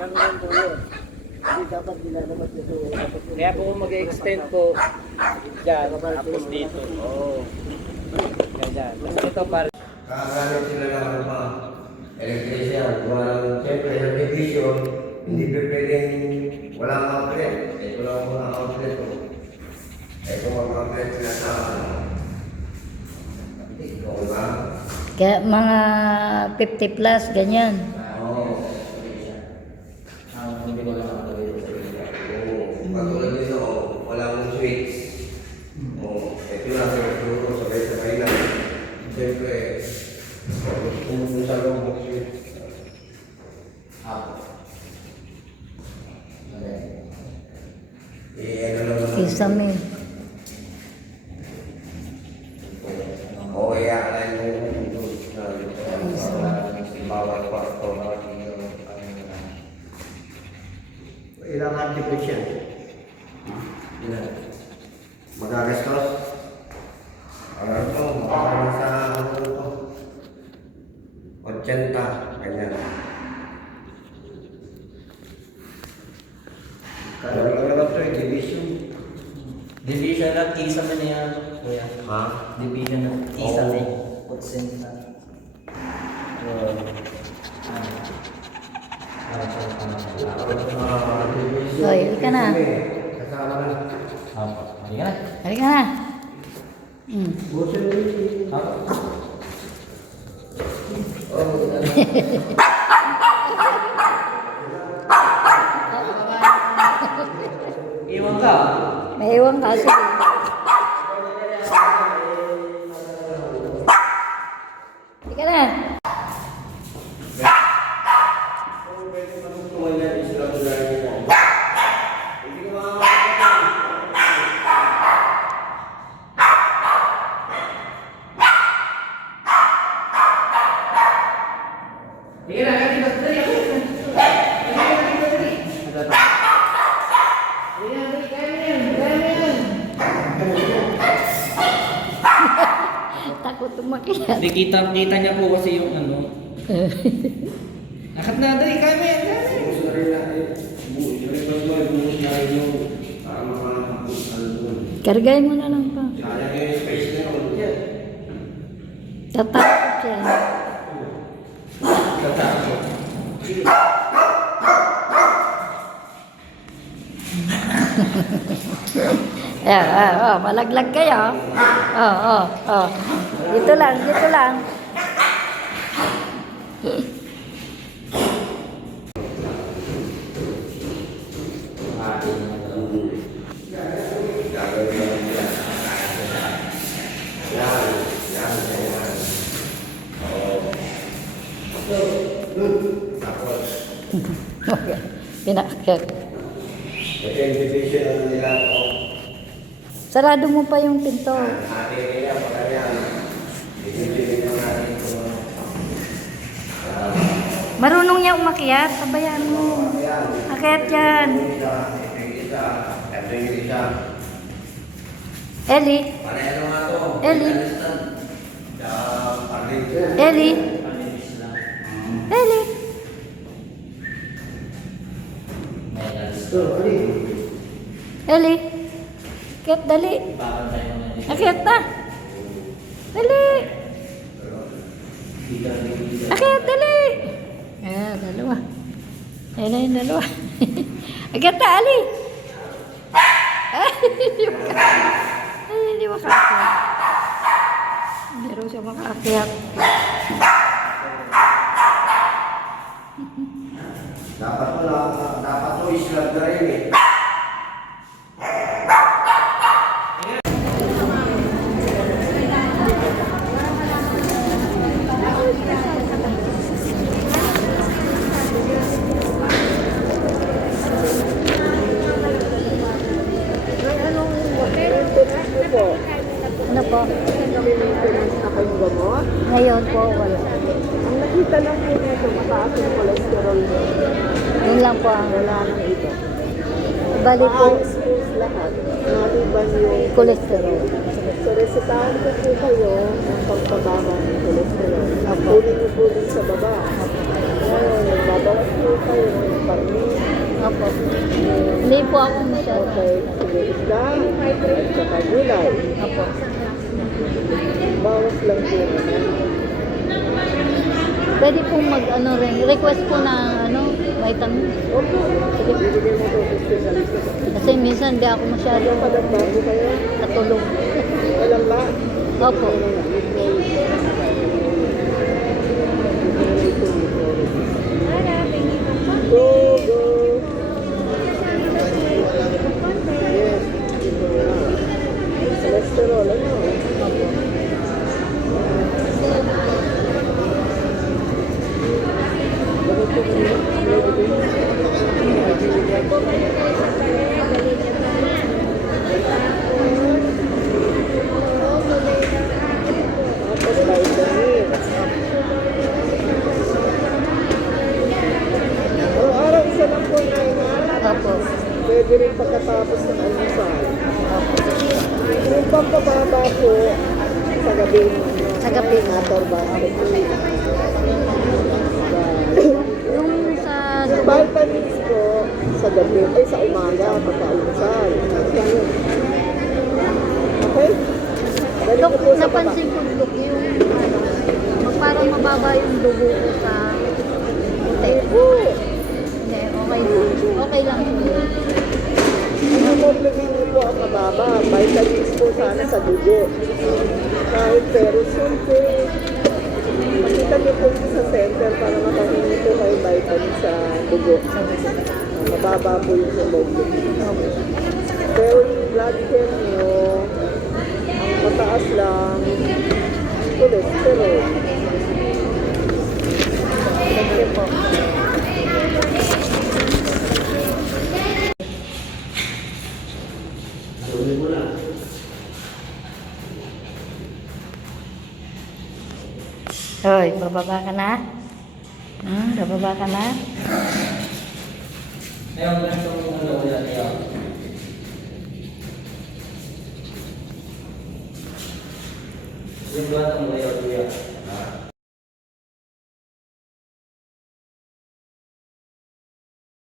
Ganun po yun. Hindi dapat nilalabas dito. Kaya po kung mag-extend po dyan, tapos dito. Oo. Kaya dyan. Tapos ito para Kakagamit sila ng ano pa, electrician. Walang, siyempre, sa division, hindi pa pwedeng walang outlet. Ito lang mga outlet ko. Ito mga outlet sila sa ito ba? Kaya mga 50 plus, ganyan. Oo. Pagkulad nito, walang switch. Ito lang siguro, sabay-sabay lang. Siyempre, kung sa loob ng switch. Ano lang naman. Kisame. Oo, iaalay mo yung bawat kwarto. Ilang artificial. Magagastos? Ano ito? Makakala sa ano ito? 80, ganyan. Kaya lang naman ito, division. division ng isa man yan. Kuya. Ha? Division ng isa Oo. man. Porcenta. Division. Hoy, halika na. Kasama na. Halika na. Halika na. Hmm. Iwan ka. May iwan ka. Sige. Halika na. Sige na, kasi dali ako. Takot umakyat. Hindi kita niya po kasi yung ano. Akat na, dali, kami. Buhos na rin natin. Buhos na rin yung para makakapos na doon. Kargahin mo na lang pa. Sayang yung space na yun. Tatakot siya. Malaglag kayo. Dito lang, dito lang. Pinakakit. Ito yung division ano nila. Sarado mo pa yung pinto. Ate nila, pagka yan. Division yung natin ito. Marunong niya umakyat. Pabayaan mo. Akyat yan. Ito yung isa. Ellie. Pareho nga to. Ellie. Palit. Ellie. Ellie. Ellie. Akyat dali. Akyat na. Dali. Akyat dali. Dalawa. Ayan na yung dalawa. Akyat na, Ali. Ay, hindi makaakyat. Hindi raw siya makaakyat. Dapat to islab na rin eh. Ano po? Nami-maintenance na kayong gamot. Ngayon po, wala. Ang nakita lang po nito, mataas yung cholesterol mo. Yun lang po ang Wala nang iba. bali po, Maayos po lahat. Maliban yung cholesterol. So, resetahan ko po kayo ng pagpababa ng cholesterol. Opo. Kunin niyo po din sa baba. Ngayon, nagbabawas po kayo ng Opo. Hindi po ako masyado. Okay, sige, isda, at saka gulay. Opo. Bawas lang po naman. Pwede pong mag-ano rin. Request po na vitamin. Opo, sige, bibigyan mo po sa specialist. Kasi minsan hindi ako masyado Padagdag po kayo. natulog. Walang ba? Opo. Go, go. Yes. Cholesterol, ano? Araw-araw isa lang po na Opo. pwede rin pagkatapos ng almusal. Yung pampababa po sa gabi. Sa gabi. Motor ba? Yung sa Yung vitamins po sa gabi, ay sa umaga, pagka-almusal. Okay? Dali Dok, ko po sa baba. napansin ko Dok, yung parang mababa yung dugo ko sa puti. Hindi, okay lang. Okay lang po. Ang complement niyo po ang mababa. Vitamins po sana sa dugo. Kahit ferrous sulfate. Makita niyo po sa center para makahingi po kayo vitamin sa dugo. Mababa po yung hemoglobin. Pero yung blood chem niyo, ang mataas lang, cholesterol. Thank you po. Hoy, bababa ka na? Bababa ka na? Ngayon, ganito ang ano yan niya. Yung bata mo, kuya.